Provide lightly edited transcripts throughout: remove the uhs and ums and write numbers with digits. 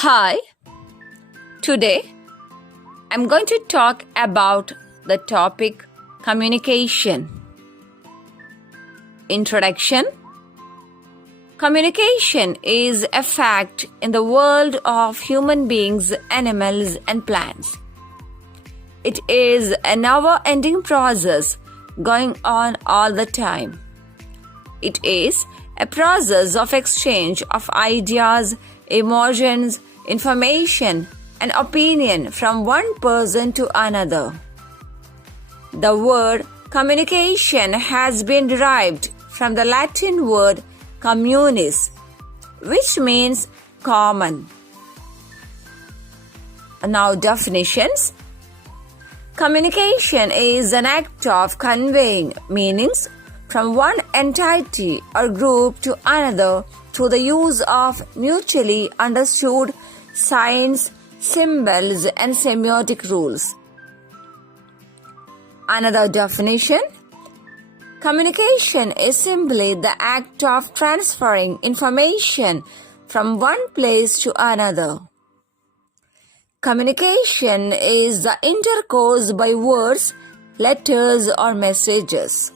Hi, today I'm going to talk about the topic communication. Introduction. Communication is a fact in the world of human beings, animals, and plants. It is a never-ending process going on all the time. It is a process of exchange of ideas, emotions, information, and opinion from one person to another. The word communication has been derived from the Latin word communis, which means common. Now, definitions. Communication is an act of conveying meanings from one entity or group to another through the use of mutually understood signs, symbols, and semiotic rules. Another definition. Communication is simply the act of transferring information from one place to another. Communication is the intercourse by words, letters, or messages.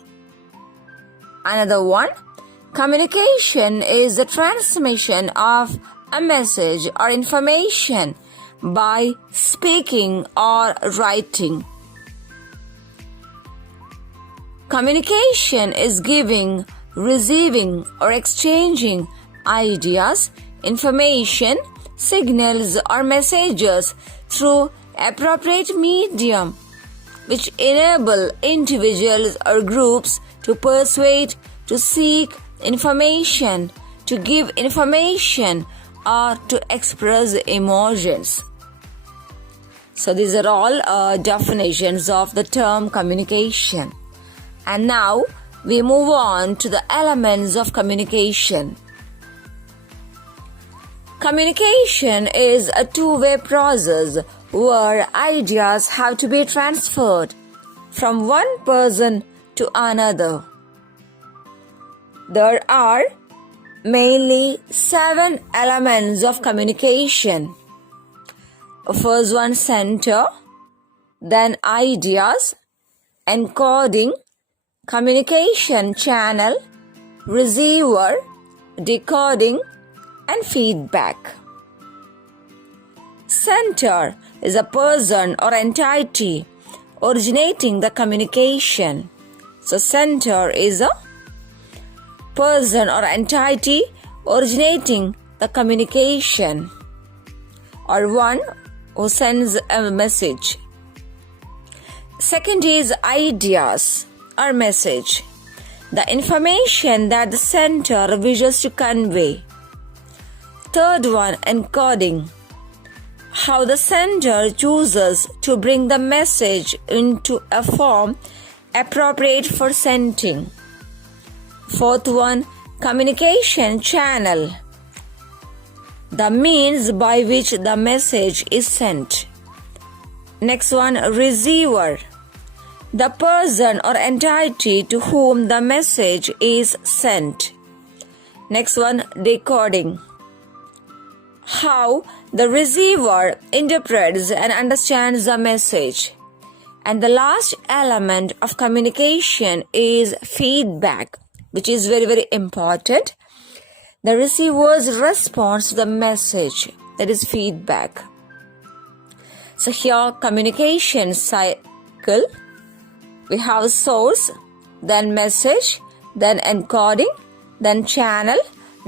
Another one. Communication is the transmission of a message or information by speaking or writing. Communication is giving, receiving, or exchanging ideas, information, signals, or messages through appropriate medium, which enable individuals or groups to persuade, to seek information, to give information, or to express emotions. So these are all definitions of the term communication. And now we move on to the elements of communication. Communication is a two-way process where ideas have to be transferred from one person to another. There are mainly 7 elements of communication. First one, center, then ideas, encoding, communication channel, receiver, decoding, and feedback. Center is a person or entity originating the communication. So center is a person or entity originating the communication, or one who sends a message. Second is ideas or message, the information that the center wishes to convey. Third one, encoding, how the sender chooses to bring the message into a form appropriate for sending. Fourth one, communication channel, the means by which the message is sent. Next one, receiver, the person or entity to whom the message is sent. Next one, decoding, how the receiver interprets and understands the message. And the last element of communication is feedback, which is very, very important. The receiver's response to the message, that is feedback. So here, communication cycle, we have source, then message, then encoding, then channel,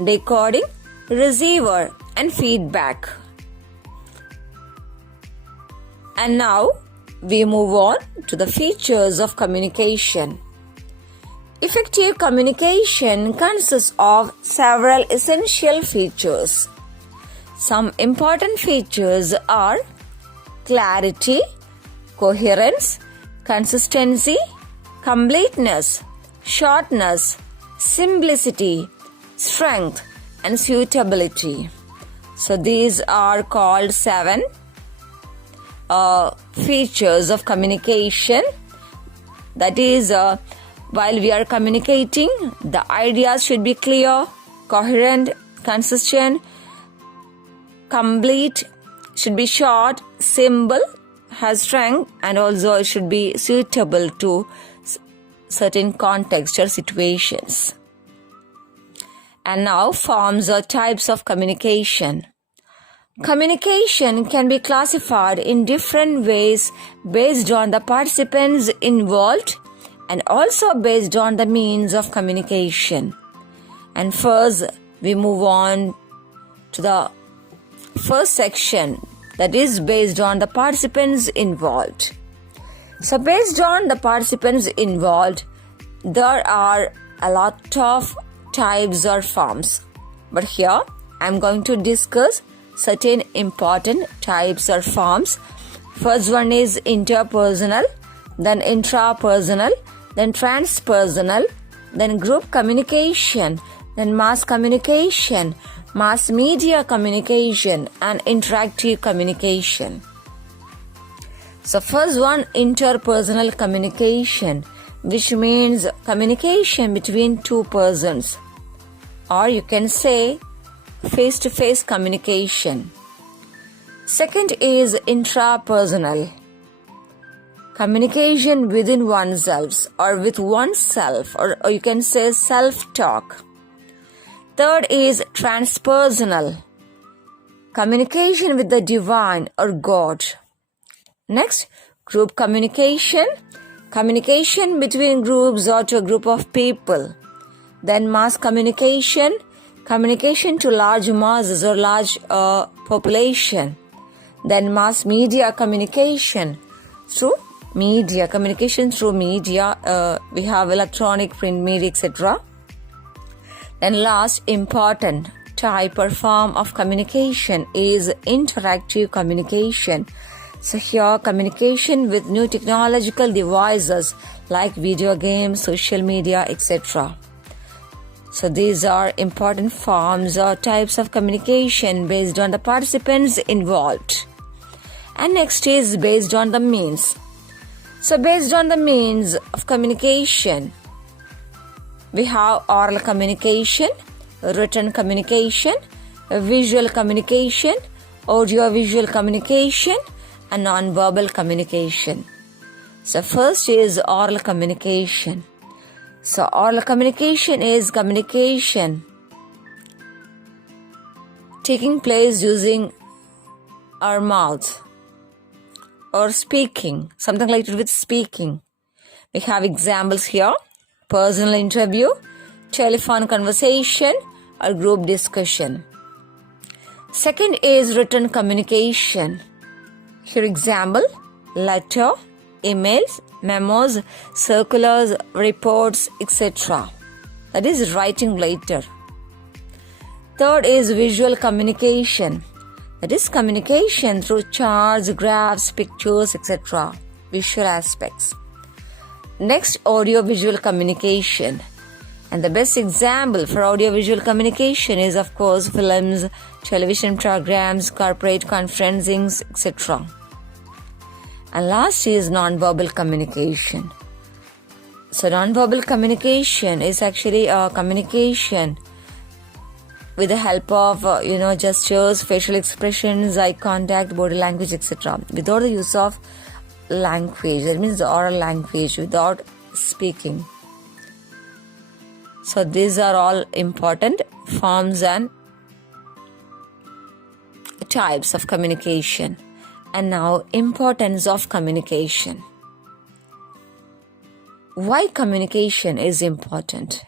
decoding, receiver, and feedback. And now we move on to the features of communication. Effective communication consists of several essential features. Some important features are clarity, coherence, consistency, completeness, shortness, simplicity, strength, and suitability. So these are called 7 features of communication. That is, while we are communicating, the ideas should be clear, coherent, consistent, complete, should be short, simple, has strength, and also it should be suitable to certain contexts or situations. And now, forms or types of communication. Communication can be classified in different ways based on the participants involved and also based on the means of communication. And first, we move on to the first section, that is based on the participants involved. So based on the participants involved, there are a lot of types or forms. But here, I'm going to discuss certain important types or forms. First one is interpersonal, then intrapersonal, then transpersonal, then group communication, then mass communication, mass media communication, and interactive communication. So first one, interpersonal communication, which means communication between two persons, or you can say face-to-face communication. Second is intrapersonal, communication within oneself or with oneself, or you can say self-talk. Third is transpersonal, communication with the divine or God. Next, group communication, communication between groups or to a group of people. Then mass communication, communication to large masses or large population. Then mass media communication through media, communication through media. We have electronic, print media, etc. Then last important type or form of communication is interactive communication. So here, communication with new technological devices like video games, social media, etc. So these are important forms or types of communication based on the participants involved. And next is based on the means. So based on the means of communication, we have oral communication, written communication, visual communication, audio-visual communication, and non-verbal communication. So first is oral communication. So oral communication is communication taking place using our mouth or speaking, something like it with speaking. We have examples here: personal interview, telephone conversation, or group discussion. Second is written communication. Here example: letter, emails, memos, circulars, reports, etc. That is writing later. Third is visual communication. That is communication through charts, graphs, pictures, etc. Visual aspects. Next, audio-visual communication. And the best example for audio-visual communication is, of course, films, television programs, corporate conferencings, etc. And last is non-verbal communication. So non-verbal communication is actually a communication with the help of gestures, facial expressions, eye contact, body language, etc. without the use of language. That means the oral language, without speaking. So these are all important forms and types of communication. And now, importance of communication. Why communication is important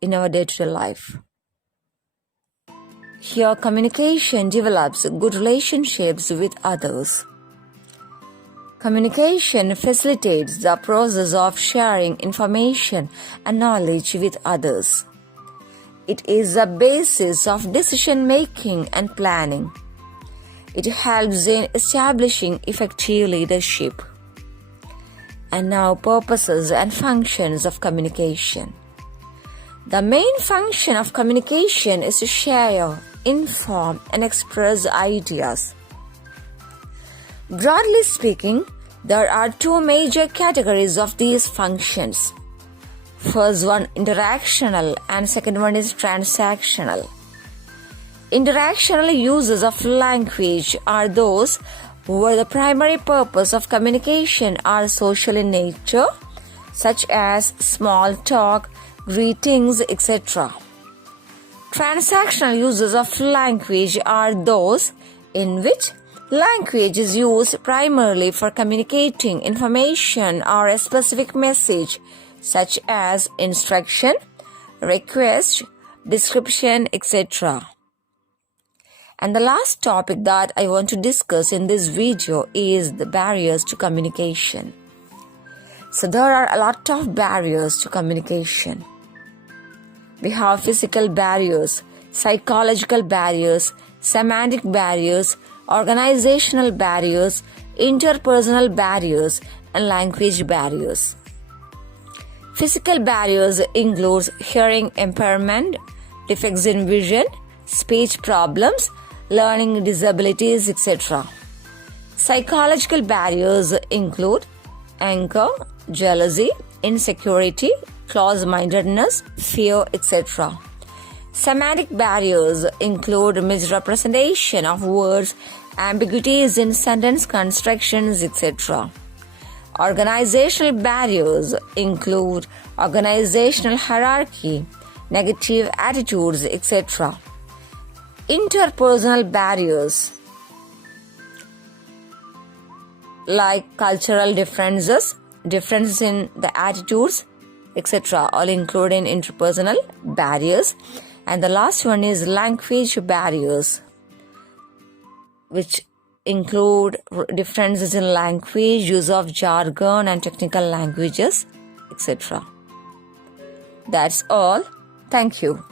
in our day-to-day life? Here, communication develops good relationships with others. Communication facilitates the process of sharing information and knowledge with others. It is the basis of decision-making and planning. It helps in establishing effective leadership. And now, purposes and functions of communication. The main function of communication is to share, inform, and express ideas. Broadly speaking, there are two major categories of these functions. First one, interactional, and second one is transactional. Interactional uses of language are those where the primary purpose of communication are social in nature, such as small talk, greetings, etc. Transactional uses of language are those in which language is used primarily for communicating information or a specific message, such as instruction, request, description, etc. And the last topic that I want to discuss in this video is the barriers to communication. So there are a lot of barriers to communication. We have physical barriers, psychological barriers, semantic barriers, organizational barriers, interpersonal barriers, and language barriers. Physical barriers include hearing impairment, defects in vision, speech problems, learning disabilities, etc. Psychological barriers include anger, jealousy, insecurity, close-mindedness, fear, etc. Semantic barriers include misrepresentation of words, ambiguities in sentence constructions, etc. Organizational barriers include organizational hierarchy, negative attitudes, etc. Interpersonal barriers like cultural differences in the attitudes, etc. all included in interpersonal barriers. And the last one is language barriers, which include differences in language, use of jargon and technical languages, etc. That's all. Thank you.